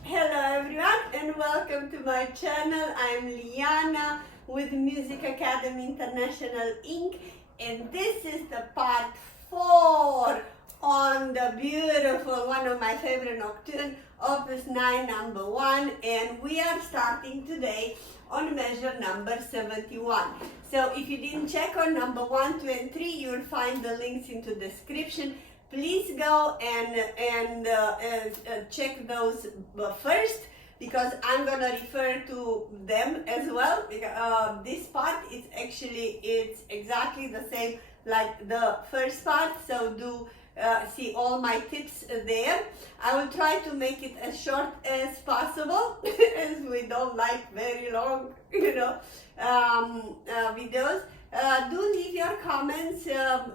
Hello everyone and welcome to my channel. I'm Liana with Music Academy International Inc. And this is the part 4 on the beautiful, one of my favorite nocturne, Opus 9 number 1. And we are starting today on measure number 71. So if you didn't check on number 1, 2 and 3, you'll find the links in the description. Please go and check those first, because I'm gonna refer to them as well. Because this part is actually exactly the same like the first part. So do see all my tips there. I will try to make it as short as possible, as we don't like very long, videos. Do leave your comments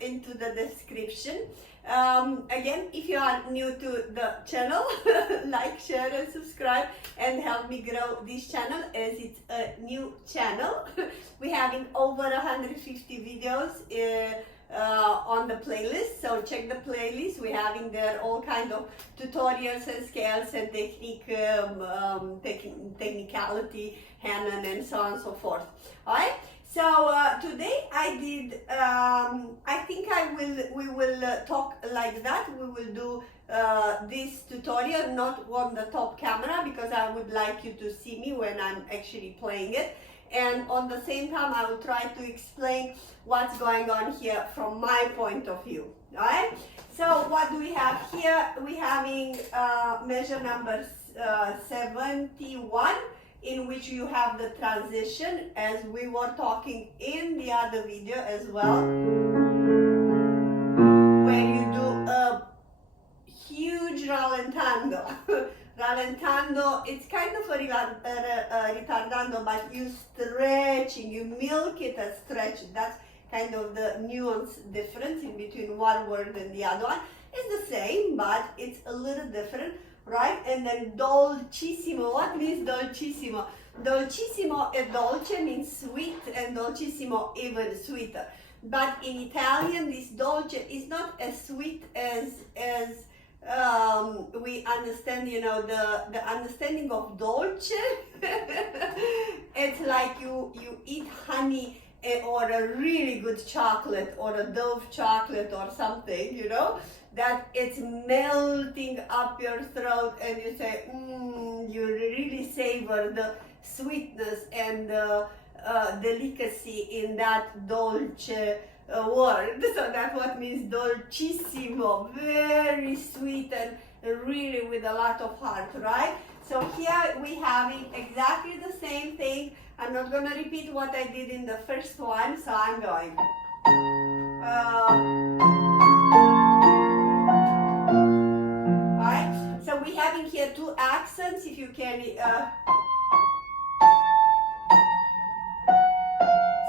into the description. Again, if you are new to the channel, like, share and subscribe and help me grow this channel, as it's a new channel. We're having over 150 videos on the playlist, so check the playlist. We're having there all kind of tutorials and scales and technicality, Hanon and so on and so forth. Alright, so today I did, I think we will talk like that. We will do this tutorial not on the top camera, because I would like you to see me when I'm actually playing it. And on the same time, I will try to explain what's going on here from my point of view. Alright? So what do we have here? We're having measure number 71, in which you have the transition, as we were talking in the other video as well, where you do a huge rallentando. Rallentando, it's kind of a ritardando, but you stretching, you milk it as stretch. That's kind of the nuance difference in between one word and the other one. It's the same, but it's a little different, right? And then dolcissimo. What means dolcissimo? Dolcissimo e dolce means sweet, and dolcissimo even sweeter. But in Italian, this dolce is not as sweet as we understand, the understanding of dolce. It's like you eat honey or a really good chocolate or a Dove chocolate or something, that it's melting up your throat, and you say, you really savor the sweetness and the delicacy in that dolce word. So that's what means dolcissimo, very sweet and really with a lot of heart, right? So here we having exactly the same thing. I'm not going to repeat what I did in the first one, so I'm going. Alright, so we're having here two accents, if you can.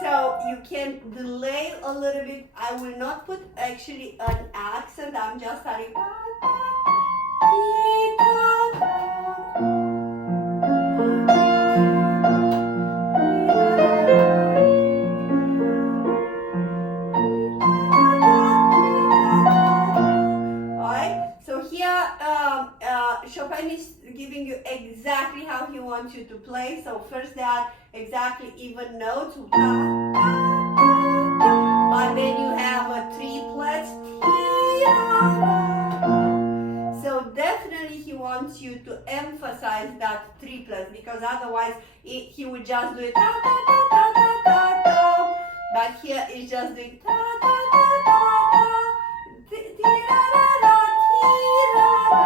So you can delay a little bit. I will not put actually an accent. I'm just starting. Alright, so here Chopin is giving you exactly how he wants you to play. So first they are exactly even notes, but then you have a triplets. So definitely he wants you to emphasize that triplets, because otherwise he would just do it ta ta ta ta ta ta ta, but here he's just doing ta ta ta ta ta, ti ra ra ra, ti ra ra.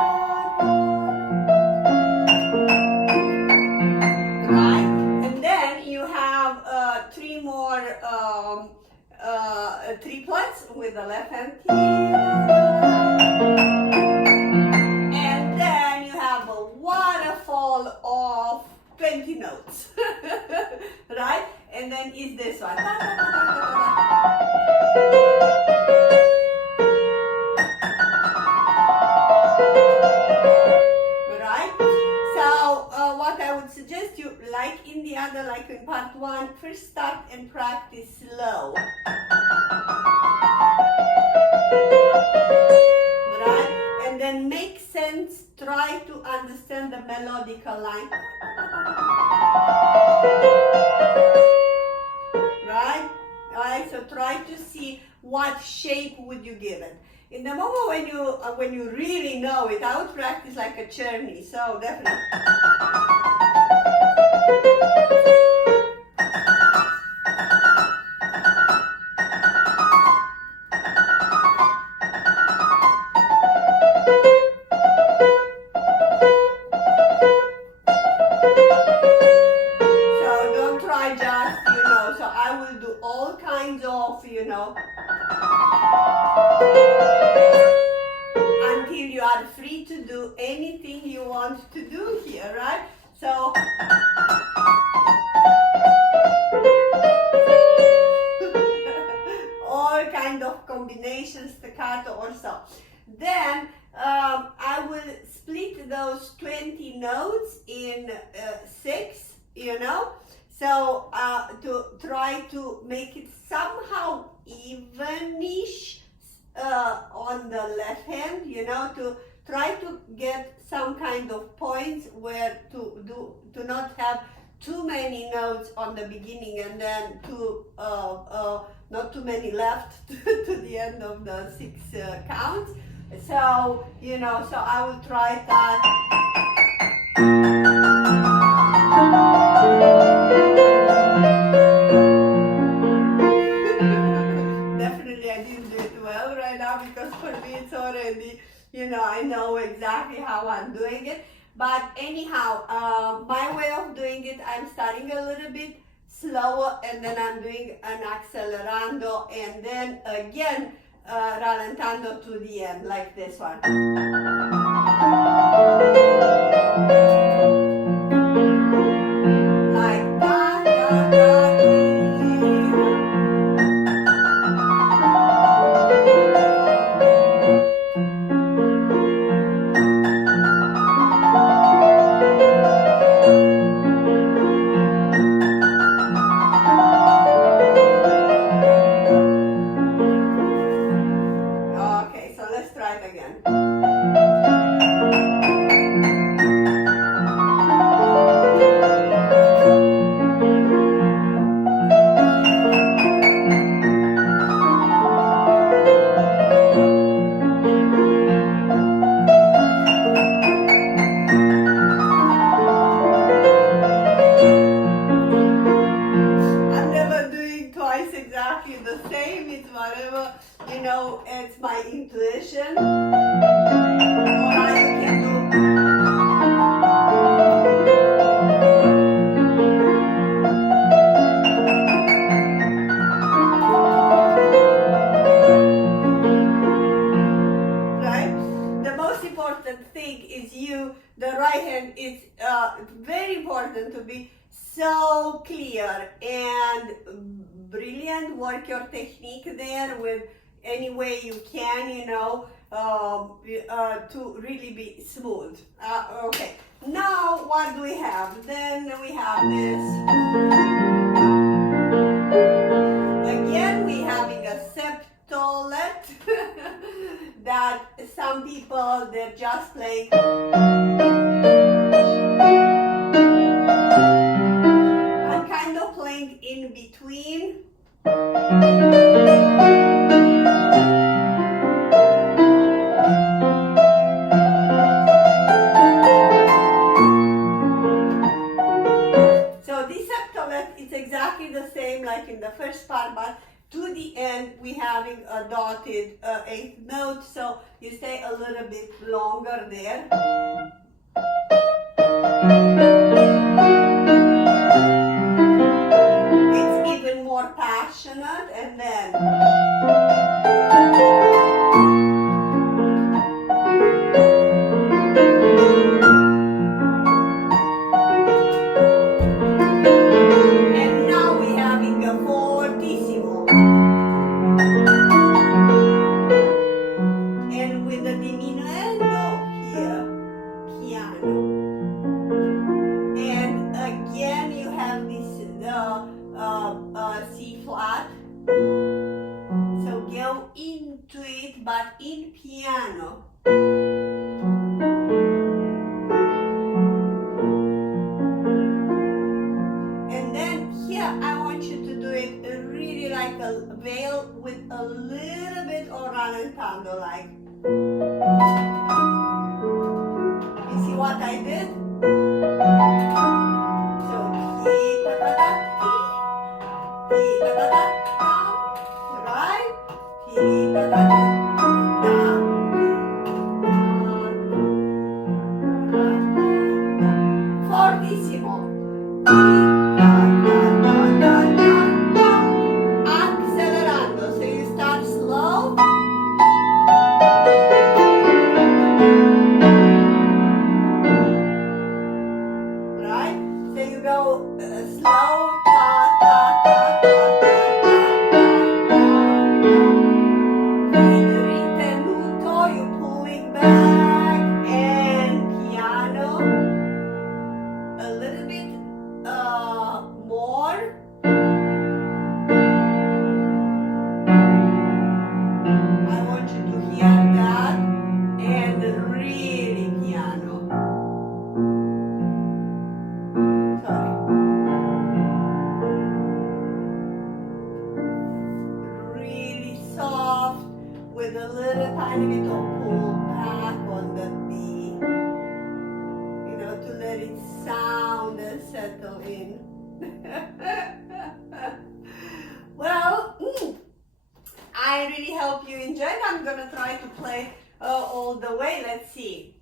Three more triplets with the left hand, and then you have a waterfall of 20 notes. Right? And then is this one. Right? So what I would suggest you, like in the other, like in part 1, first start and practice slow. Right? And then make sense try to understand the melodical line. Right, so try to see what shape would you give it. In the moment when you really know it, I would practice like a journey, so definitely. So don't try just, so I will do all kinds of, until you are free to do anything you want to do here, right? So all kind of combinations, staccato or so. Then I will split those 20 notes in 6, so to try to make it somehow evenish on the left hand, to try to get some kind of points where to not have too many notes on the beginning and then not too many left to the end of the 6 counts. So, so I will try that. Definitely I didn't do it well right now because for me it's already, I know exactly how I'm doing it. But anyhow, my way of doing it, I'm starting a little bit slower and then I'm doing an accelerando and then again rallentando to the end, like this one. Like that, Okay, so let's try it again. I'm never doing twice exactly the same, it's whatever, it's my intuition. Or I can do. Right? The most important thing is the right hand is very important to be so clear and brilliant. Work your technique there with any way you can, to really be smooth. Okay, now what do we have? Then we have this. Again, we're having a septolet that some people, they're just playing. I'm kind of playing in between. So this septolet is exactly the same like in the first part, but to the end we're having a dotted 8th note, so you stay a little bit longer there. It's even more passionate, and then C flat, so go into it, but in piano. or rallentando, like. You see what I did? So ti ta ta ta ti ta ta ta ta, right? Ti ta ta ta ta. Fortissimo. Accelerando, so you start slow. Right? So you go slow, ta ta ta ta ta ta ta. Ritenuto, you pulling back, and piano. A little bit more. I want you to hear that, and really piano. Sorry. Really soft with a little tiny bit of pull back on the B. You know, to let it sound and settle in. Well, I really hope you enjoyed. I'm gonna try to play all the way. Let's see.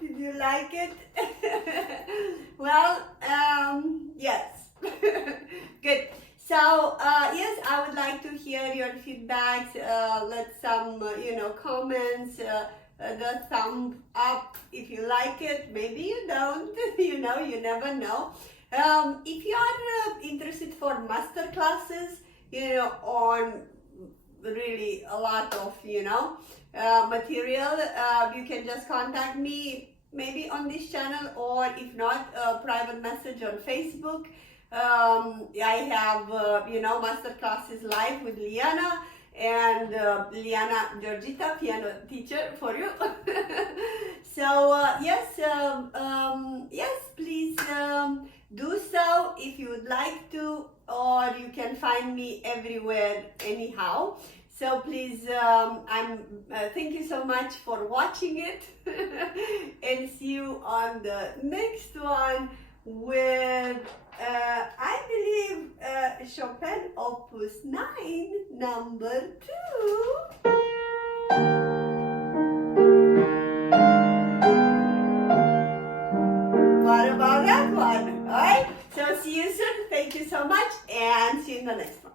Did you like it? Well, yes. Good. So, yes, I would like to hear your feedbacks. Let some, comments. The thumb up if you like it. Maybe you don't. You never know. If you are interested for master classes, on really a lot of, material, you can just contact me maybe on this channel, or if not, a private message on Facebook. I have, master classes live with Liana and Liana Georgita, piano teacher for you. So yes, please do so if you would like to, or you can find me everywhere anyhow. So please, thank you so much for watching it, and see you on the next one with, I believe, Chopin Op.9 number 2. What about that one? Alright, so see you soon. Thank you so much, and see you in the next one.